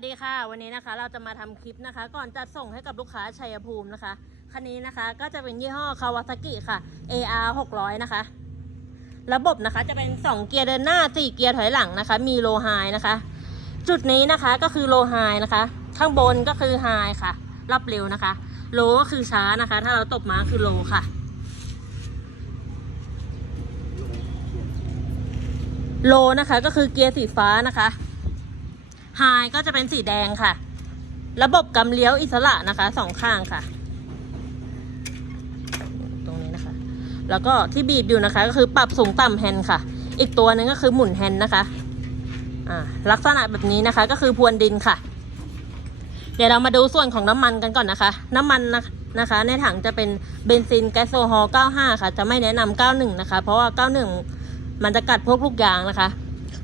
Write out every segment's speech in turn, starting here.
วัสดีค่ะ วันนี้นะคะเราจะมาทำคลิปนะคะ ก่อนจัดส่งให้กับลูกค้าชัยภูมินะคะคันนี้นะคะก็จะเป็นยี่ห้อคาวาซากิค่ะ AR 600 นะคะ ระบบนะคะจะเป็น 2 เกียร์เดินหน้า 4 เกียร์ถอยหลังนะคะ มีโลไฮนะคะ จุดนี้นะคะก็คือโลไฮนะคะ ข้างบนก็คือไฮค่ะ รับเร็วนะคะ โลก็คือช้านะคะ ถ้าเราตบมาคือโลค่ะ โลนะคะก็คือเกียร์สีฟ้านะคะ ไฮก็จะเป็นสีแดงค่ะ ระบบกำเลี้ยวอิสระนะคะสองข้างค่ะ ตรงนี้นะคะ แล้วก็ที่บีบอยู่นะคะ ก็คือปรับสูงต่ำแฮนด์ค่ะ อีกตัวหนึงก็คือหมุนแฮนด์นะคะอ่าลักษณะแบบนี้นะคะก็คือพวนดินค่ะ เดี๋ยวเรามาดูส่วนของน้ำมันกันก่อนนะคะ น้ำมันนะนะคะ ในถังจะเป็นเบนซินแก๊สโซฮอล์95 ค่ะ จะไม่แนะนำ91 นะคะ เพราะว่า 91 มันจะกัดพวกลูกยางนะคะ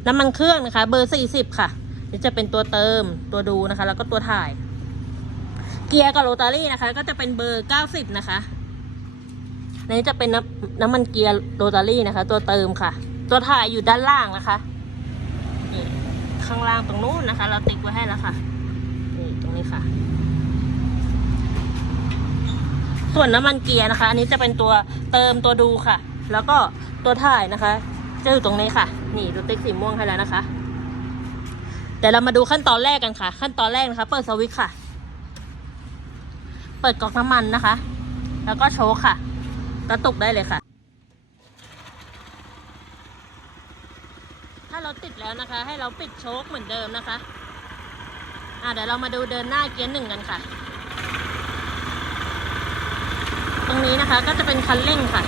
น้ำมันเครื่องนะคะ เบอร์ 40 ค่ะ นี่จะเป็นตัวเติมตัวดูนะคะ แล้วก็ตัวถ่าย เกียร์กับโรตารี่นะคะ ก็จะเป็นเบอร์ 90 นะคะอันนี้จะเป็นน้ำน้ำมันเกียร์โรตารี่นะคะ ตัวเติมค่ะ ตัวถ่ายอยู่ด้านล่างนะคะนี่ข้างล่างตรงนู้นนะคะ เราติ๊กไว้ให้แล้วค่ะนี่ตรงนี้ค่ะ ส่วนน้ำมันเกียร์นะคะ อันนี้จะเป็นตัวเติมตัวดูค่ะ แล้วก็ตัวถ่ายนะคะจะอยู่ตรงนี้ค่ะ นี่ดูติ๊กสีม่วงให้แล้วนะคะ ดี๋ยวเรามาดูขั้นตอนแรกกันค่ะ ขั้นตอนแรกนะคะ เปิดสวิตช์ค่ะ เปิดก๊อกน้ำมันนะคะ แล้วก็โชว์ค่ะ กระตุกได้เลยค่ะ ถ้าเราติดแล้วนะคะ ให้เราปิดโชคเหมือนเดิมนะคะอะเดี๋ยวเรามาดูเดินหน้าเกียร์หนึ่งกันค่ะ ตรงนี้นะคะก็จะเป็นคันเร่งค่ะ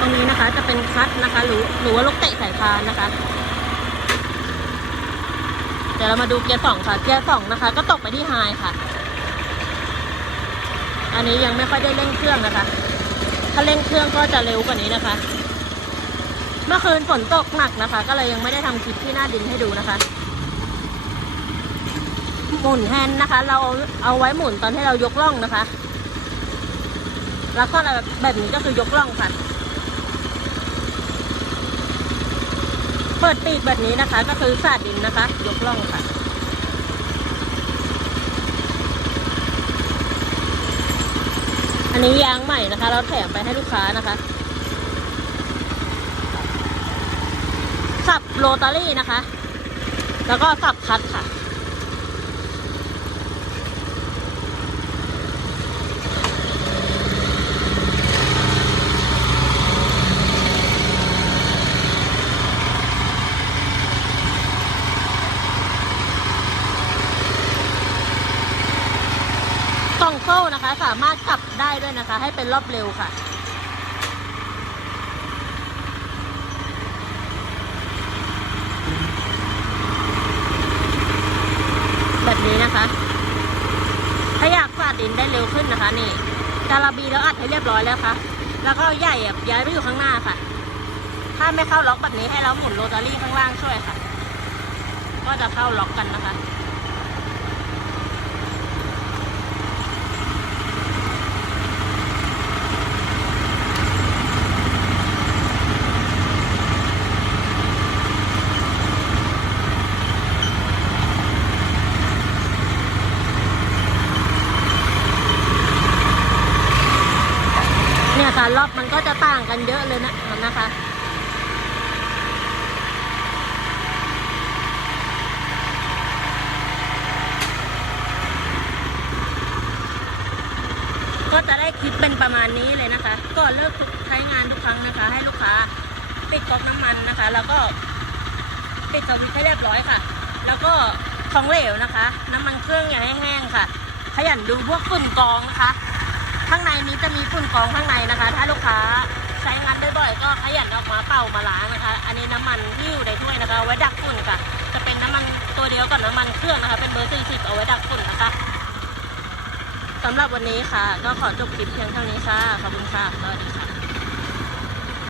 ตรง นี้นะคะ จะเป็นคัตนะคะ หรือหรือว่าลูกเตะสายพานนะคะ เดี๋ยวเรามาดูเกียร์สองค่ะ เกียร์สองนะคะ ก็ตกไปที่ไฮค่ะ อันนี้ยังไม่ค่อยได้เร่งเครื่องนะคะ ถ้าเร่งเครื่องก็จะเร็วกว่านี้นะคะ เมื่อคืนฝนตกหนักนะคะ ก็เลยยังไม่ได้ทำคลิปที่หน้าดินให้ดูนะคะ หมุนแฮนด์นะคะ เราเอาไว้หมุนตอนที่เรายกล่องนะคะแล้วก็แบบนี้ก็คือยกล่องค่ะ เปิดปีกแบบนี้นะคะ ก็คือสาดดินนะคะ ยกล่องค่ะ อันนี้ยางใหม่นะคะ เราแถมไปให้ลูกค้านะคะสับโรตารี่นะคะ แล้วก็สับคัดค่ะ กล่องโซ่นะคะ สามารถกลับได้ด้วยนะคะ ให้เป็นรอบเร็วค่ะ แบบนี้นะคะ ถ้าอยากฝาดดินได้เร็วขึ้นนะคะนี่จาราบีแล้วอัดให้เรียบร้อยแล้วค่ะ แล้วก็ใหญ่อะย้ายไปอยู่ข้างหน้าค่ะ ถ้าไม่เข้าล็อกแบบนี้ให้เราหมุนโรตารี่ข้างล่างช่วยค่ะ ก็จะเข้าล็อกกันนะคะ คะรอบมันก็จะต่างกันเยอะเลยนะนะคะก็จะได้คลิปเป็นประมาณนี้เลยนะคะก่อนเลิกใช้งานทุกครั้งนะคะ ให้ลูกค้าปิดก๊อกน้ำมันนะคะ แล้วก็ปิดสวิตช์ให้เรียบร้อยค่ะ แล้วก็ของเหลวนะคะ น้ำมันเครื่องอย่าให้แห้งค่ะ ขยันดูพวกฝุ่นกองนะคะ ข้างในนี้จะมีฝุ่นกองข้างในนะคะ ถ้าลูกค้าใช้งานบ่อยๆก็ขยันออกมาเป่ามาล้างนะคะ อันนี้น้ำมันที่อยู่ในถ้วยนะคะเอาไว้ดักฝุ่นค่ะ จะเป็นน้ำมันตัวเดียวกับน้ำมันเครื่องนะคะ เป็นเบอร์40เอาไว้ดักฝุ่นนะคะสำหรับวันนี้ค่ะ ก็ขอจบคลิปเพียงเท่านี้ค่ะ ขอบคุณค่ะ สวัสดีค่ะ